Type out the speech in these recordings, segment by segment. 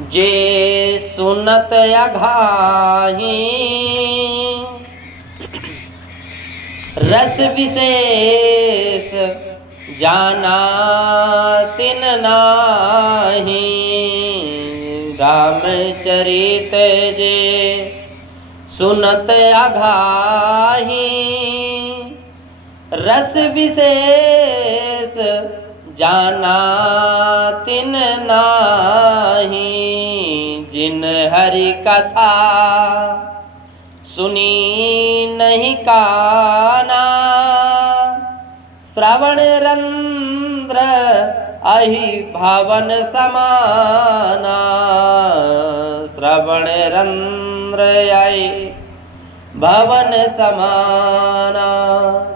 जे सुनत अघाही रस विशेष जाना तिन नाही। रामचरित जे सुनत अघाही रस विशेष जाना तिन नाही। जिन हरि कथा सुनी नहीं काना श्रवण रंध्र अहि भवन समाना। श्रवण रंध्र अहि भवन समाना।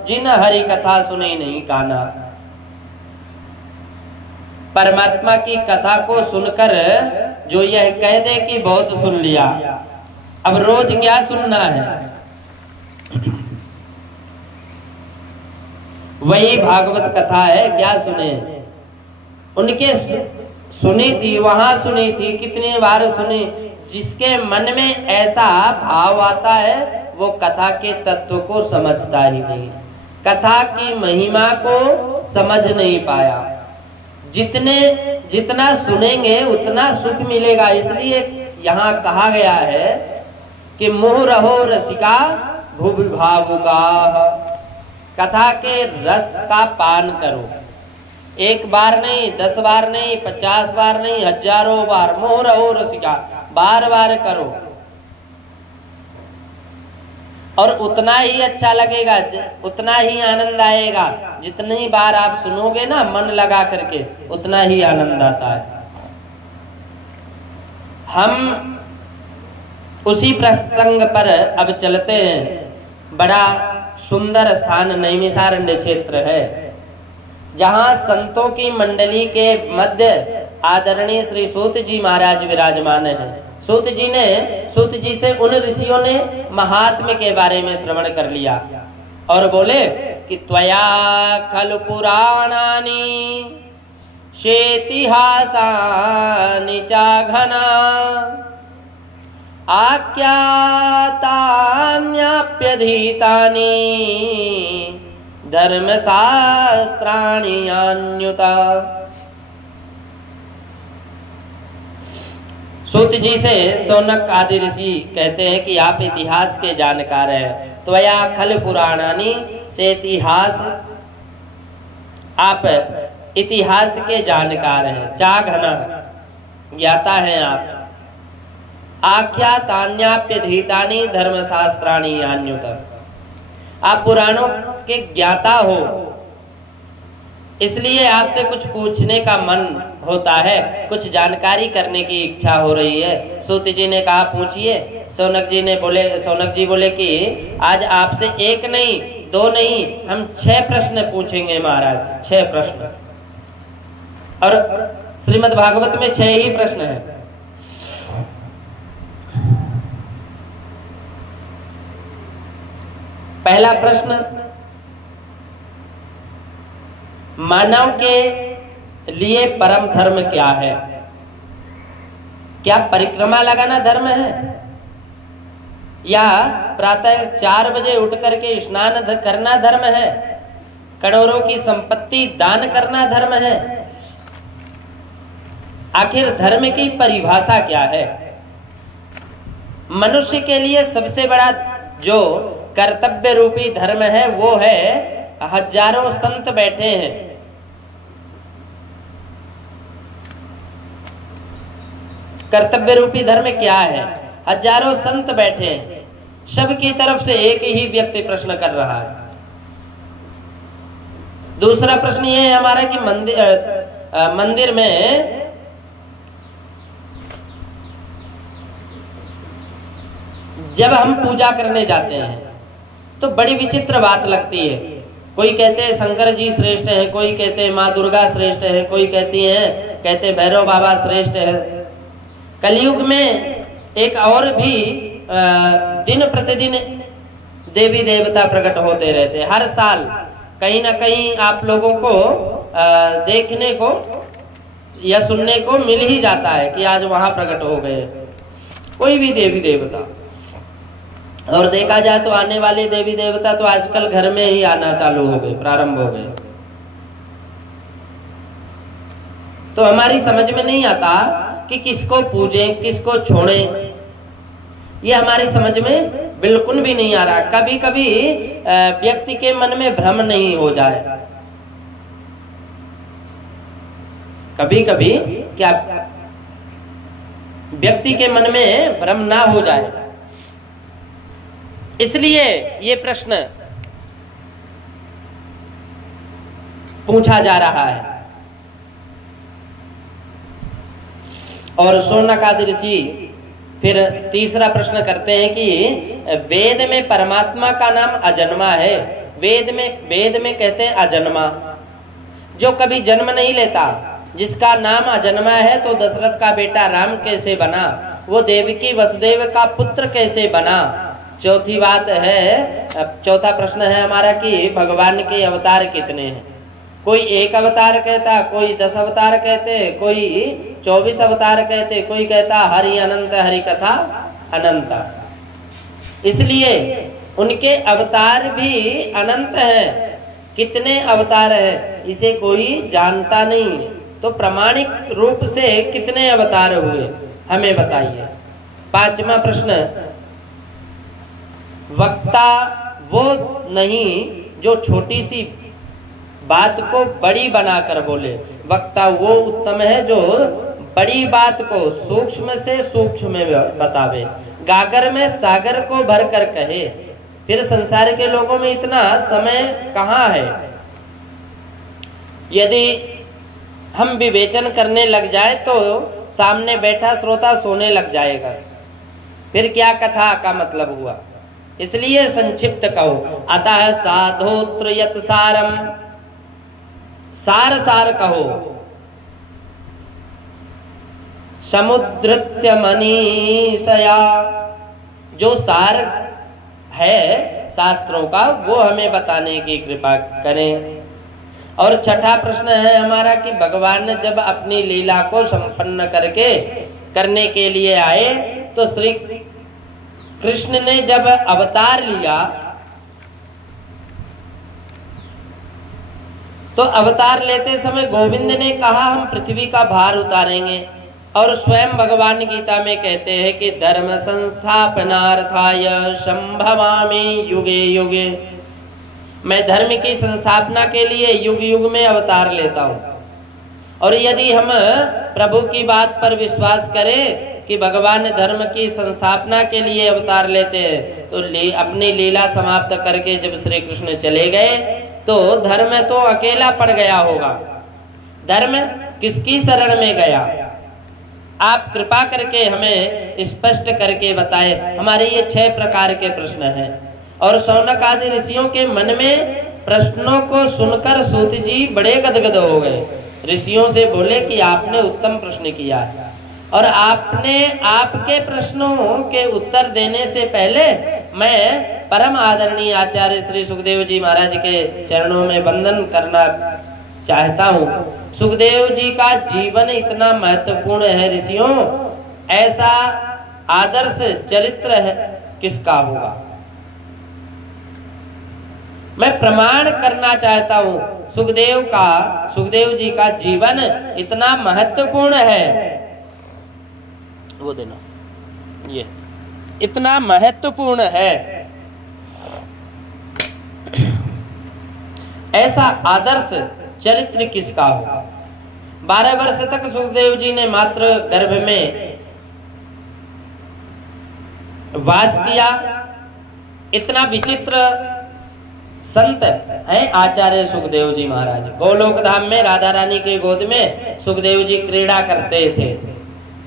जिन हरि कथा सुने नहीं काना। परमात्मा की कथा को सुनकर जो यह कह दे कि बहुत सुन लिया, अब रोज क्या सुनना है? वही भागवत कथा है, क्या सुने? उनके सुनी थी, वहां सुनी थी, कितनी बार सुनी। जिसके मन में ऐसा भाव आता है वो कथा के तत्व को समझता ही नहीं, कथा की महिमा को समझ नहीं पाया। जितना सुनेंगे उतना सुख मिलेगा। इसलिए यहाँ कहा गया है कि मुँह रहो रसिका भुवि भावुका। कथा के रस का पान करो, एक बार नहीं, 10 बार नहीं, 50 बार नहीं, हजारों बार। मुँह रहो रसिका, बार बार करो और उतना ही अच्छा लगेगा, उतना ही आनंद आएगा। जितनी बार आप सुनोगे ना मन लगा करके, उतना ही आनंद आता है। हम उसी प्रसंग पर अब चलते हैं। बड़ा सुंदर स्थान नैमिषारण्य क्षेत्र है, जहाँ संतों की मंडली के मध्य आदरणीय श्री सूत जी महाराज विराजमान हैं। सूत जी से उन ऋषियों ने महात्म्य के बारे में श्रवण कर लिया और बोले कि त्वया खलु पुराणानि शेतिहासानि चाघना आख्यातान्याप्यधीतानि धर्मशास्त्राणि अन्युता। सूत जी से सौनक आदि ऋषि कहते हैं कि आप इतिहास के जानकार हैं। त्वया खल पुराणानि से इतिहास, आप इतिहास के जानकार हैं। चाघना ज्ञाता हैं आप। आख्यातान्याप्यधीतानि धर्मशास्त्राणि अन्युत, आप पुराणों के ज्ञाता हो, इसलिए आपसे कुछ पूछने का मन होता है, कुछ जानकारी करने की इच्छा हो रही है। सूत जी ने कहा पूछिए। सौनक जी बोले कि आज आपसे एक नहीं, 2 नहीं, हम 6 प्रश्न पूछेंगे महाराज, 6 प्रश्न। और श्रीमद् भागवत में 6 ही प्रश्न हैं। पहला प्रश्न, मानव के लिए परम धर्म क्या है? क्या परिक्रमा लगाना धर्म है, या प्रातः 4 बजे उठ करके स्नान करना धर्म है, करोड़ों की संपत्ति दान करना धर्म है? आखिर धर्म की परिभाषा क्या है? मनुष्य के लिए सबसे बड़ा जो कर्तव्य रूपी धर्म है वो है, हजारों संत बैठे हैं, कर्तव्य रूपी धर्म क्या है? हजारों संत बैठे हैं, सबकी तरफ से एक ही व्यक्ति प्रश्न कर रहा है। दूसरा प्रश्न ये है हमारा कि मंदिर में जब हम पूजा करने जाते हैं तो बड़ी विचित्र बात लगती है। कोई कहते हैं शंकर जी श्रेष्ठ है, कोई कहते हैं माँ दुर्गा श्रेष्ठ है, कोई कहते हैं भैरव बाबा श्रेष्ठ है। कलयुग में एक और भी दिन प्रतिदिन देवी देवता प्रकट होते रहते हैं। हर साल कहीं ना कहीं आप लोगों को देखने को या सुनने को मिल ही जाता है कि आज वहां प्रकट हो गए कोई भी देवी देवता। और देखा जाए तो आने वाले देवी देवता तो आजकल घर में ही आना चालू हो गए, प्रारंभ हो गए। तो हमारी समझ में नहीं आता कि किसको पूजें किसको छोड़ें, ये हमारी समझ में बिल्कुल भी नहीं आ रहा। कभी कभी व्यक्ति के मन में भ्रम नहीं हो जाए, कभी कभी क्या व्यक्ति के मन में भ्रम ना हो जाए, इसलिए ये प्रश्न पूछा जा रहा है। और शौनकादि ऋषि फिर तीसरा प्रश्न करते हैं कि वेद में परमात्मा का नाम अजन्मा है। वेद में कहते हैं अजन्मा, जो कभी जन्म नहीं लेता, जिसका नाम अजन्मा है। तो दशरथ का बेटा राम कैसे बना, वो देवकी वसुदेव का पुत्र कैसे बना। चौथी बात है, चौथा प्रश्न है हमारा कि भगवान के अवतार कितने हैं। कोई एक अवतार कहता, कोई 10 अवतार कहते, कोई 24 अवतार कहते, कोई कहता हरि अनंत, हरि कथा अनंत। इसलिए उनके अवतार भी अनंत हैं। कितने अवतार हैं इसे कोई जानता नहीं। तो प्रामाणिक रूप से कितने अवतार हुए हमें बताइए। पांचवा प्रश्न, वक्ता वो नहीं जो छोटी सी बात को बड़ी बनाकर बोले, वक्ता वो उत्तम है जो बड़ी बात को सूक्ष्म से सूक्ष्म में बतावे, गागर में सागर को भर कर कहे। फिर संसार के लोगों में इतना समय कहाँ है। यदि हम विवेचन करने लग जाए तो सामने बैठा श्रोता सोने लग जाएगा, फिर क्या कथा का मतलब हुआ। इसलिए संक्षिप्त कहो। अतः साधोत्र यत सारम, सार सार कहो। समुद्रत्य मनीषया, जो सार है शास्त्रों का वो हमें बताने की कृपा करें। और छठा प्रश्न है हमारा कि भगवान जब अपनी लीला को संपन्न करने के लिए आए तो श्री कृष्ण ने जब अवतार लिया तो अवतार लेते समय गोविंद ने कहा हम पृथ्वी का भार उतारेंगे। और स्वयं भगवान गीता में कहते हैं कि धर्म संस्थापनार्थाय संभवामि युगे युगे, मैं धर्म की संस्थापना के लिए युग युग में अवतार लेता हूँ। और यदि हम प्रभु की बात पर विश्वास करें कि भगवान धर्म की संस्थापना के लिए अवतार लेते हैं तो अपनी लीला समाप्त करके जब श्री कृष्ण चले गए तो धर्म तो अकेला पड़ गया होगा। धर्म किसकी शरण में गया, आप कृपा करके हमें स्पष्ट करके बताएं। हमारे ये 6 प्रकार के प्रश्न हैं। और शौनक आदि ऋषियों के मन में प्रश्नों को सुनकर सूत जी बड़े गदगद हो गए। ऋषियों से बोले कि आपने उत्तम प्रश्न किया है और आपके प्रश्नों के उत्तर देने से पहले मैं परम आदरणीय आचार्य श्री सुखदेव जी महाराज के चरणों में वंदन करना चाहता हूँ। सुखदेव जी का जीवन इतना महत्वपूर्ण है ऋषियों, ऐसा आदर्श चरित्र है किसका होगा। मैं प्रमाण करना चाहता हूँ सुखदेव जी का जीवन इतना महत्वपूर्ण है, वो देना, ये इतना महत्वपूर्ण है, ऐसा आदर्श चरित्र किसका होगा। 12 वर्ष तक सुखदेव जी ने मात्र गर्भ में वास किया। इतना विचित्र संत है आचार्य सुखदेव जी महाराज। गोलोक धाम में राधा रानी के गोद में सुखदेव जी क्रीड़ा करते थे।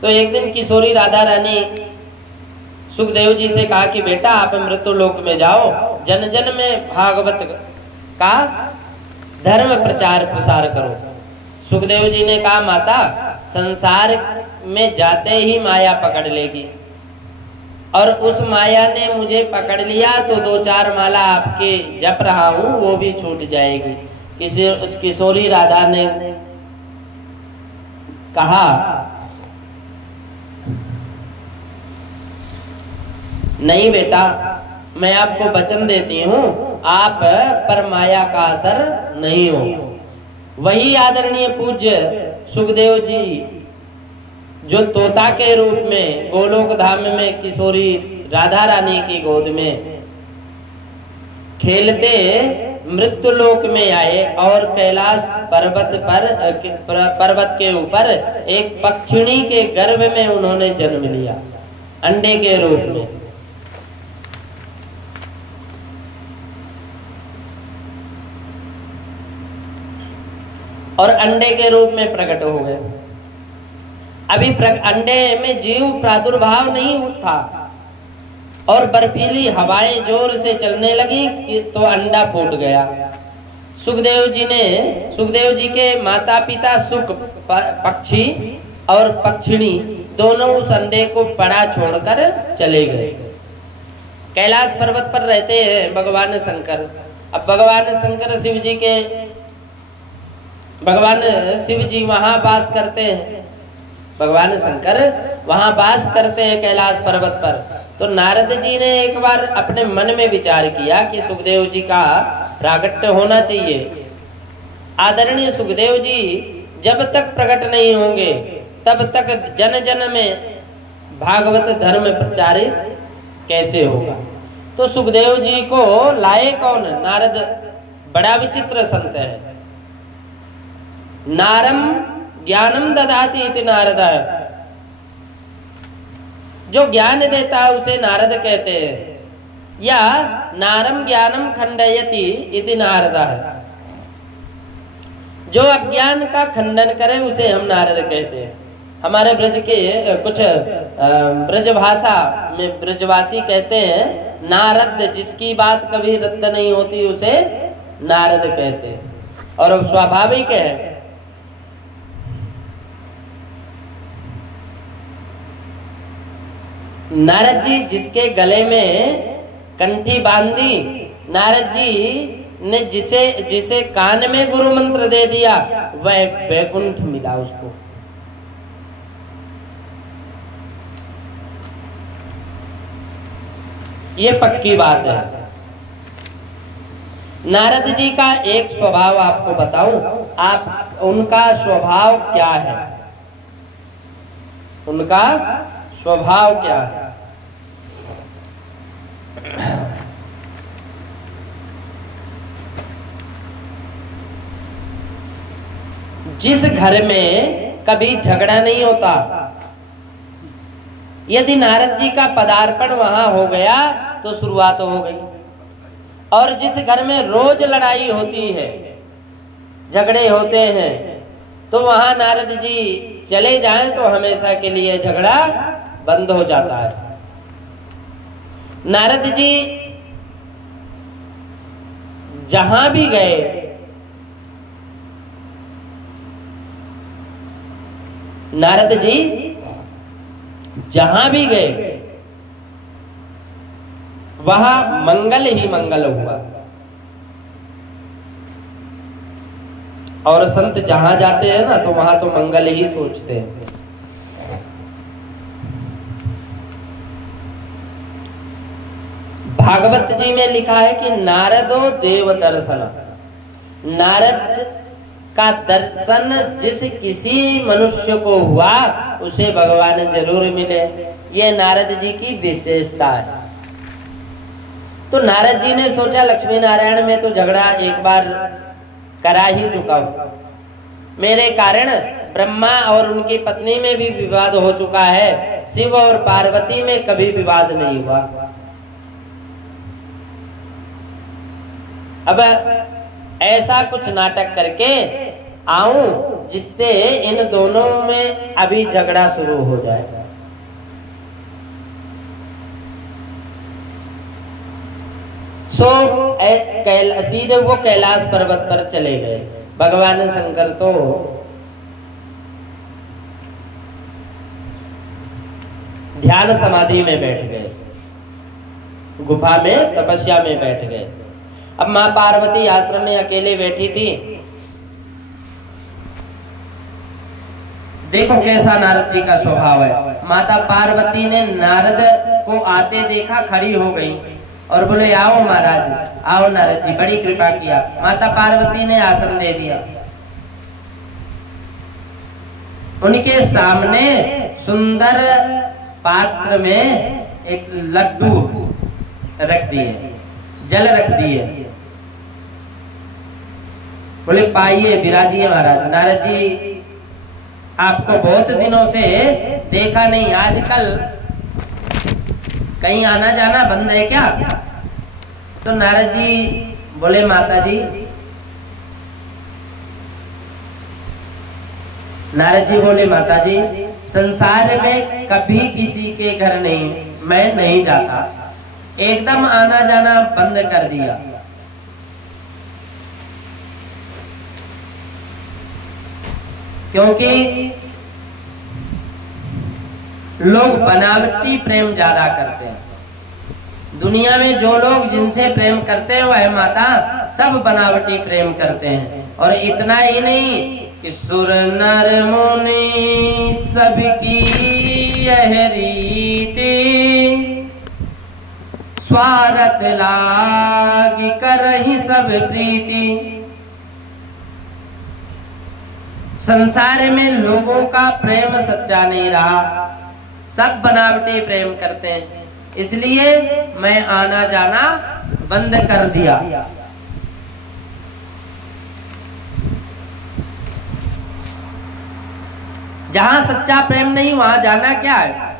तो एक दिन किशोरी राधा रानी सुखदेव जी से कहा कि बेटा आप मृत्युलोक में जाओ, जन जन में भागवत का धर्म प्रचार प्रसार करो। सुखदेव जी ने कहा माता संसार में जाते ही माया पकड़ लेगी और उस माया ने मुझे पकड़ लिया तो 2-4 माला आपके जप रहा हूं वो भी छूट जाएगी। किशोरी राधा ने कहा, नहीं बेटा, मैं आपको वचन देती हूं, आप पर माया का असर नहीं हो। वही आदरणीय पूज्य सुखदेव जी जो तोता के रूप में गोलोक धाम में किशोरी राधा रानी की गोद में खेलते मृत्यु लोक में आए और कैलाश पर्वत के ऊपर एक पक्षिणी के गर्भ में उन्होंने जन्म लिया, अंडे के रूप में। और अंडे के रूप में प्रकट हो गए। अभी अंडे में जीव प्रादुर्भाव नहीं था और बर्फीली हवाएं जोर से चलने लगी तो अंडा फूट गया। सुखदेव जी के माता पिता सुख पक्षी और पक्षिणी दोनों उस अंडे को पड़ा छोड़कर चले गए। कैलाश पर्वत पर रहते हैं भगवान शंकर। अब भगवान शिव जी वहां वास करते हैं, भगवान शंकर वहां वास करते हैं कैलाश पर्वत पर। तो नारद जी ने एक बार अपने मन में विचार किया कि सुखदेव जी का प्राकट्य होना चाहिए। आदरणीय सुखदेव जी जब तक प्रकट नहीं होंगे तब तक जन जन में भागवत धर्म प्रचारित कैसे होगा। तो सुखदेव जी को लाए कौन? नारद। बड़ा विचित्र संत है। नारम ज्ञानम ददाति इति नारद, जो ज्ञान देता है उसे नारद कहते हैं, या नारम ज्ञानम खंडयति इति नारद है। जो अज्ञान का खंडन करे उसे हम नारद कहते हैं। हमारे ब्रज के कुछ ब्रज भाषा में ब्रजवासी कहते हैं नारद, जिसकी बात कभी रद्द नहीं होती उसे नारद कहते हैं। और अब स्वाभाविक है, नारद जी जिसके गले में कंठी बांधी, नारद जी ने जिसे कान में गुरु मंत्र दे दिया, वह एक वैकुंठ मिला उसको। ये पक्की बात है। नारद जी का एक स्वभाव आपको बताऊं, उनका स्वभाव क्या है? उनका स्वभाव क्या है? जिस घर में कभी झगड़ा नहीं होता, यदि नारद जी का पदार्पण वहां हो गया तो शुरुआत हो गई। और जिस घर में रोज लड़ाई होती है, झगड़े होते हैं, तो वहां नारद जी चले जाएं तो हमेशा के लिए झगड़ा बंद हो जाता है। नारद जी जहां भी गए, नारद जी जहां भी गए वहां मंगल ही मंगल हुआ। और संत जहां जाते हैं ना तो वहां तो मंगल ही सोचते हैं। भागवत जी में लिखा है कि नारदो देव दर्शन, नारद का दर्शन जिस किसी मनुष्य को हुआ उसे भगवान जरूर मिले। ये नारद जी की विशेषता है। तो नारद जी ने सोचा लक्ष्मी नारायण में तो झगड़ा एक बार करा ही चुका हूं, मेरे कारण ब्रह्मा और उनकी पत्नी में भी विवाद हो चुका है, शिव और पार्वती में कभी विवाद नहीं हुआ। अब ऐसा कुछ नाटक करके आऊं जिससे इन दोनों में अभी झगड़ा शुरू हो जाए। सीधे वो कैलाश पर्वत पर चले गए। भगवान शंकर तो ध्यान समाधि में बैठ गए, गुफा में तपस्या में बैठ गए। अब मां पार्वती आश्रम में अकेले बैठी थी। देखो कैसा नारद जी का स्वभाव है। माता पार्वती ने नारद को आते देखा, खड़ी हो गई और बोले आओ महाराज, आओ नारद जी, बड़ी कृपा किया। माता पार्वती ने आसन दे दिया। उनके सामने सुंदर पात्र में एक लड्डू रख दिए, जल रख दिए। बोले पाइए, विराजिए महाराज। नारद जी आपको बहुत दिनों से देखा नहीं, आजकल कहीं आना जाना बंद है क्या? तो नारद जी बोले माता जी, नारद जी बोले माता जी, संसार में कभी किसी के घर नहीं मैं नहीं जाता, एकदम आना जाना बंद कर दिया। क्योंकि लोग बनावटी प्रेम ज्यादा करते हैं। दुनिया में जो लोग जिनसे प्रेम करते हैं वह माता सब बनावटी प्रेम करते हैं। और इतना ही नहीं कि सुर नर मुनि सबकी यह रीति, स्वार्थ लागी करहि सब प्रीति। संसार में लोगों का प्रेम सच्चा नहीं रहा, सब बनावटी प्रेम करते हैं, इसलिए मैं आना जाना बंद कर दिया। जहां सच्चा प्रेम नहीं वहां जाना क्या है?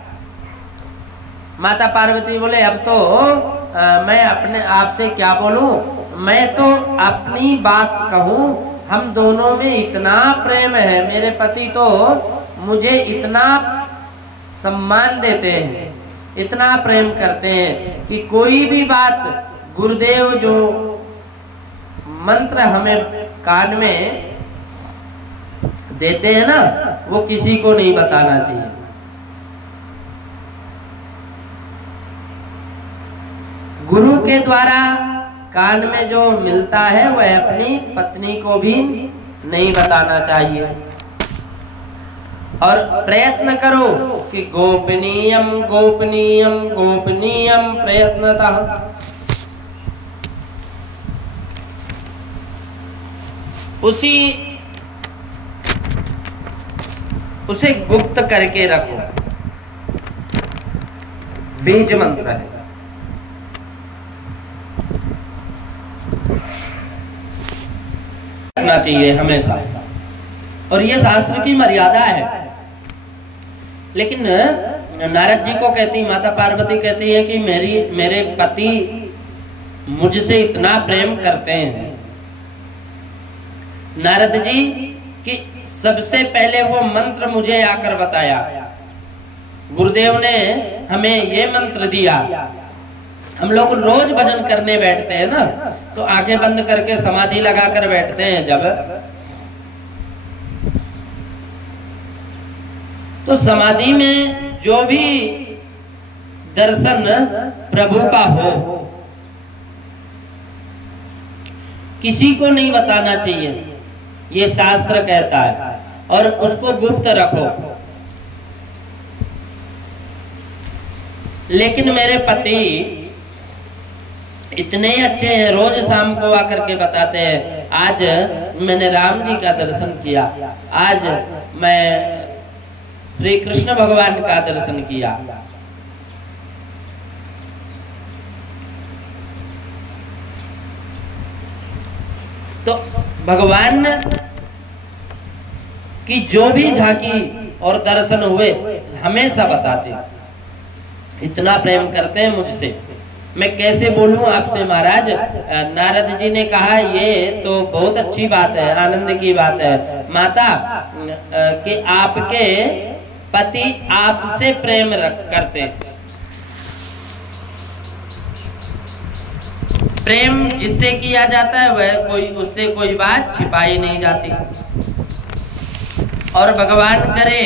माता पार्वती बोले अब तो मैं अपने आप से क्या बोलूं, मैं तो अपनी बात कहूं। हम दोनों में इतना प्रेम है, मेरे पति तो मुझे इतना सम्मान देते हैं, इतना प्रेम करते हैं कि कोई भी बात गुरुदेव जो मंत्र हमें कान में देते हैं ना, वो किसी को नहीं बताना चाहिए। गुरु के द्वारा कान में जो मिलता है वह अपनी पत्नी को भी नहीं बताना चाहिए। और प्रयत्न करो कि गोपनीयम गोपनीयम गोपनीयम प्रयत्नतः, उसे गुप्त करके रखो। बीज मंत्र है। रखना चाहिए हमेशा, और ये शास्त्र की मर्यादा है। लेकिन नारद जी को कहती, माता पार्वती कहती है कि मेरे पति मुझसे इतना प्रेम करते हैं नारद जी कि सबसे पहले वो मंत्र मुझे आकर बताया। गुरुदेव ने हमें ये मंत्र दिया। हम लोग रोज भजन करने बैठते हैं ना, तो आंखें बंद करके समाधि लगाकर बैठते हैं जब, तो समाधि में जो भी दर्शन प्रभु का हो किसी को नहीं बताना चाहिए, ये शास्त्र कहता है, और उसको गुप्त रखो। लेकिन मेरे पति इतने अच्छे हैं, रोज शाम को आकर के बताते हैं, आज मैंने राम जी का दर्शन किया, आज मैं श्री कृष्ण भगवान का दर्शन किया। तो भगवान की जो भी झांकी और दर्शन हुए हमेशा बताते, इतना प्रेम करते हैं मुझसे, मैं कैसे बोलूं आपसे महाराज। नारद जी ने कहा ये तो बहुत अच्छी बात है, आनंद की बात है माता कि आपके पति आपसे प्रेम करते हैं। प्रेम जिससे किया जाता है वह उससे कोई बात छिपाई नहीं जाती। और भगवान करे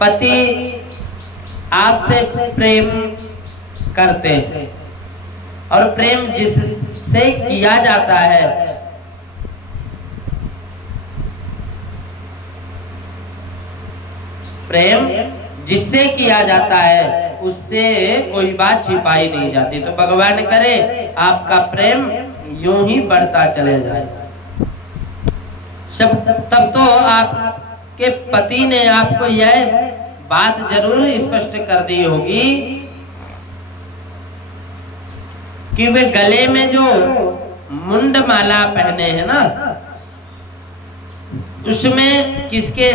पति आपसे प्रेम करते हैं, और प्रेम जिससे किया जाता है प्रेम जिससे किया जाता है उससे कोई बात छिपाई नहीं जाती। तो भगवान करे आपका प्रेम यूं ही बढ़ता चले जाए। सब तब तो आपके पति ने आपको यह बात जरूर स्पष्ट कर दी होगी कि वे गले में जो मुंड माला पहने हैं ना, उसमें किसके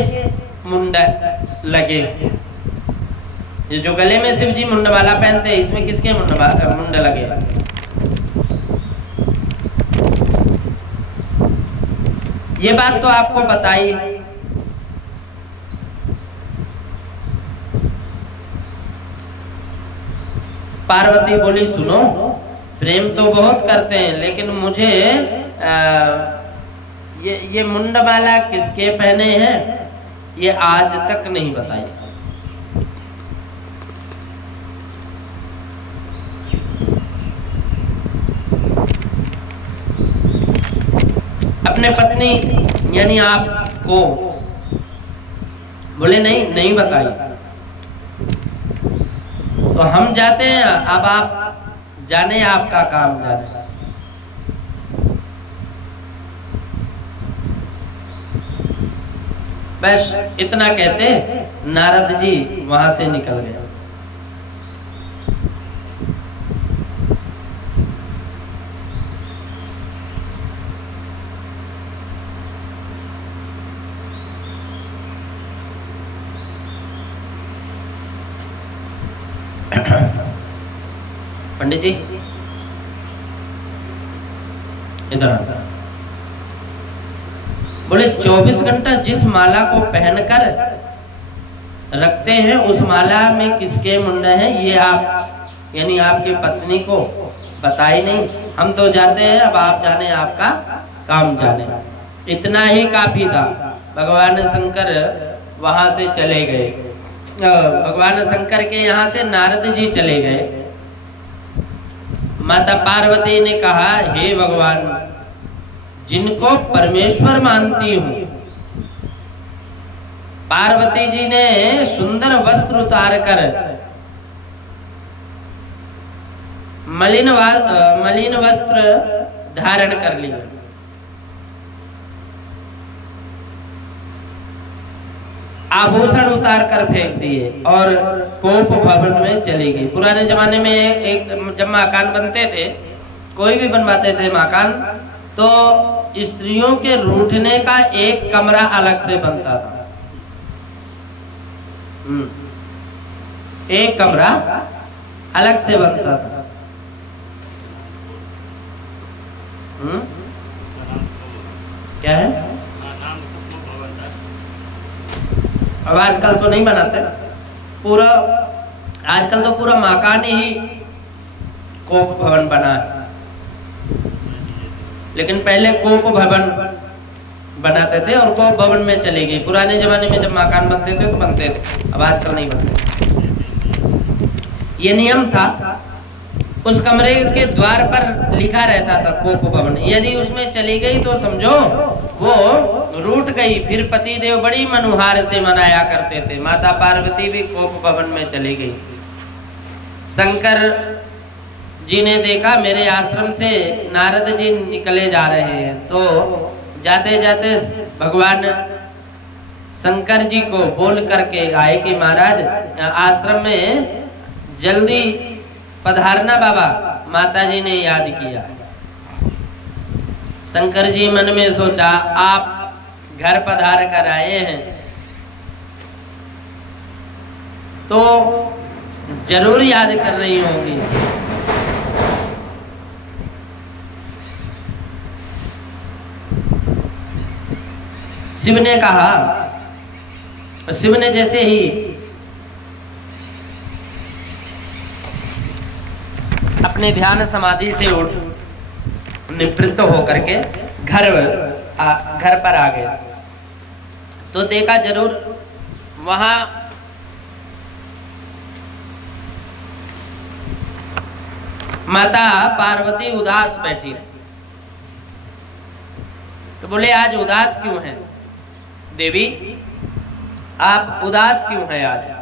मुंड लगे? ये जो गले में शिव जी मुंड माला पहनते हैं, इसमें किसके मुंड लगे? ये बात तो आपको बताई। पार्वती बोली सुनो, प्रेम तो बहुत करते हैं लेकिन मुझे ये मुंडमाला किसके पहने हैं ये आज तक नहीं बताई। अपने पत्नी यानी आपको बोले नहीं बताई। तो हम जाते हैं, अब आप जाने, आपका काम जाने। बस इतना कहते नारद जी वहां से निकल गए। पंडित जी इधर आता। बोले 24 घंटा जिस माला को पहनकर रखते हैं उस माला में किसके मुंड हैं ये आप यानी आपकी पत्नी को बताई नहीं। हम तो जाते हैं, अब आप जाने, आपका काम जाने। इतना ही काफी था। भगवान शंकर वहां से चले गए। भगवान शंकर के यहाँ से नारद जी चले गए। माता पार्वती ने कहा हे भगवान, जिनको परमेश्वर मानती हूँ। पार्वती जी ने सुंदर वस्त्र उतार कर मलिन वस्त्र धारण कर लिया। आभूषण उतार कर फेंक दिए और कोप भवन में चली गई। पुराने जमाने में एक जब मकान बनते थे, कोई भी बनवाते थे मकान, तो स्त्रियों के रूठने का एक कमरा अलग से बनता था। एक कमरा अलग से बनता था। क्या है? अब आजकल तो नहीं बनाते पूरा, आजकल तो पूरा मकान ही कोप भवन बना है। लेकिन पहले कोप भवन बनाते थे और कोप भवन में चली गई। पुराने जमाने में जब मकान बनते थे तो बनते थे, अब आजकल नहीं बनते। ये नियम था। उस कमरे के द्वार पर लिखा रहता था कोप भवन। यदि उसमें चली गई तो समझो वो रूठ गई। फिर पति देव बड़ी मनुहार से मनाया करते थे। माता पार्वती भी कोप भवन में चली गई। शंकर जी ने देखा मेरे आश्रम से नारद जी निकले जा रहे हैं, तो जाते जाते भगवान शंकर जी को बोल करके आए कि महाराज आश्रम में जल्दी पधारना बाबा। माता जी ने याद किया। शंकर जी मन में सोचा आप घर पधार कर आए हैं तो जरूर याद कर रही होंगी। शिव ने कहा, शिव ने जैसे ही अपने ध्यान समाधि से उठ निवृत्त होकर के घर पर आ गया, तो देखा जरूर वहां माता पार्वती उदास बैठी। तो बोले आज उदास क्यों है देवी? आप उदास क्यों हैं आज?